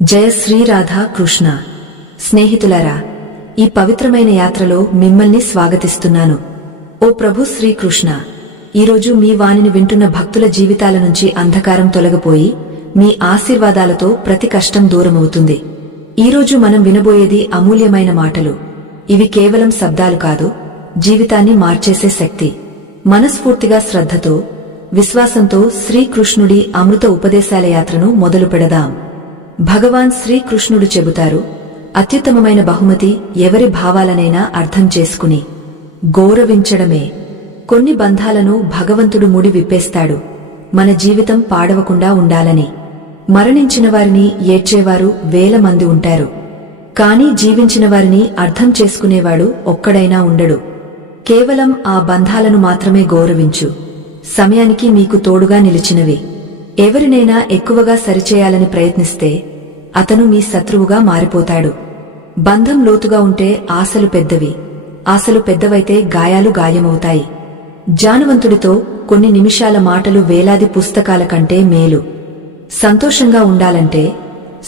జయ శ్రీ రాధా కృష్ణ. స్నేహితులారా, ఈ పవిత్రమైన యాత్రలో మిమ్మల్ని స్వాగతిస్తున్నాను. ఓ ప్రభు శ్రీకృష్ణ, ఈరోజు మీ వాణిని వింటున్న భక్తుల జీవితాల నుంచి అంధకారం తొలగిపోయి మీ ఆశీర్వాదాలతో ప్రతి కష్టం దూరమవుతుంది. ఈరోజు మనం వినబోయేది అమూల్యమైన మాటలు. ఇవి కేవలం శబ్దాలు కాదు, జీవితాన్ని మార్చేసే శక్తి. మనస్ఫూర్తిగా శ్రద్ధతో, విశ్వాసంతో శ్రీకృష్ణుడి అమృత ఉపదేశాల యాత్రను మొదలు పెడదాం. భగవాన్ శ్రీకృష్ణుడు చెబుతారు, అత్యుత్తమమైన బహుమతి ఎవరి భావాలనైనా అర్థం చేసుకుని గౌరవించడమే. కొన్ని బంధాలను భగవంతుడు ముడి విప్పేస్తాడు, మన జీవితం పాడవకుండా ఉండాలని. మరణించిన వారిని ఏడ్చేవారు వేల మంది ఉంటారు, కాని జీవించిన వారిని అర్థం చేసుకునేవాడు ఒక్కడైనా ఉండడు. కేవలం ఆ బంధాలను మాత్రమే గౌరవించు, సమయానికి మీకు తోడుగా నిలిచినవి. ఎవరినైనా ఎక్కువగా సరిచేయాలని ప్రయత్నిస్తే అతను మీ శత్రువుగా మారిపోతాడు. బంధం లోతుగా ఉంటే ఆశలు పెద్దవి, ఆశలు పెద్దవైతే గాయాలు గాయమవుతాయి. జానవంతుడితో కొన్ని నిమిషాల మాటలు వేలాది పుస్తకాల కంటే మేలు. సంతోషంగా ఉండాలంటే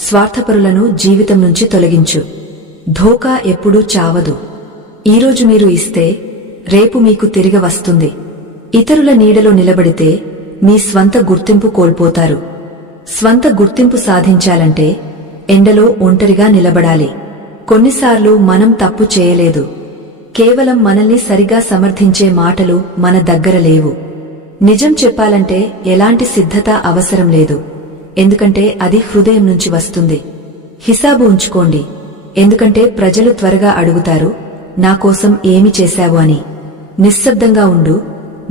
స్వార్థపరులను జీవితం నుంచి తొలగించు. ధోకా ఎప్పుడూ చావదు. ఈరోజు మీరు ఇస్తే రేపు మీకు తిరిగి వస్తుంది. ఇతరుల నీడలో నిలబడితే మీ స్వంత గుర్తింపు కోల్పోతారు. స్వంత గుర్తింపు సాధించాలంటే ఎండలో ఒంటరిగా నిలబడాలి. కొన్నిసార్లు మనం తప్పు చేయలేదు, కేవలం మనల్ని సరిగా సమర్థించే మాటలు మన దగ్గర లేవు. నిజం చెప్పాలంటే ఎలాంటి సిద్ధత అవసరం లేదు, ఎందుకంటే అది హృదయం నుంచి వస్తుంది. హిసాబు ఉంచుకోండి, ఎందుకంటే ప్రజలు త్వరగా అడుగుతారు, నా కోసం ఏమి చేశావు అని. నిశ్శబ్దంగా ఉండు,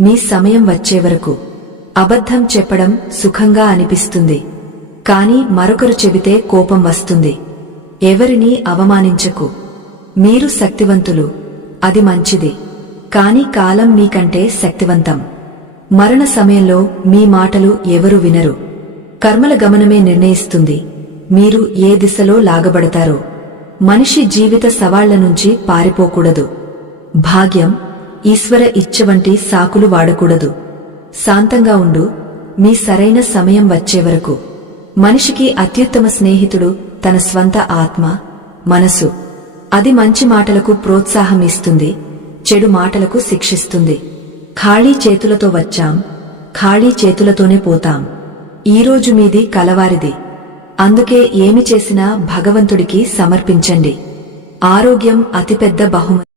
మీ సమయం వచ్చే వరకు. అబద్ధం చెప్పడం సుఖంగా అనిపిస్తుంది, కాని మరొకరు చెబితే కోపం వస్తుంది. ఎవరినీ అవమానించకు. మీరు శక్తివంతులు, అది మంచిది, కాని కాలం మీకంటే శక్తివంతం. మరణ సమయంలో మీ మాటలు ఎవరు వినరు. కర్మల గమనమే నిర్ణయిస్తుంది మీరు ఏ దిశలో లాగబడతారో. మనిషి జీవిత సవాళ్ల నుంచి పారిపోకూడదు. భాగ్యం, ఈశ్వర ఇచ్చ వంటి సాకులు వాడకూడదు. శాంతంగా ఉండు, మీ సరైన సమయం వచ్చే వరకు. మనిషికి అత్యుత్తమ స్నేహితుడు తన స్వంత ఆత్మ, మనసు. అది మంచి మాటలకు ప్రోత్సాహం ఇస్తుంది, చెడు మాటలకు శిక్షిస్తుంది. ఖాళీ చేతులతో వచ్చాం, ఖాళీ చేతులతోనే పోతాం. ఈరోజు మీది కలవారిది, అందుకే ఏమి చేసినా భగవంతుడికి సమర్పించండి. ఆరోగ్యం అతిపెద్ద బహుమతి.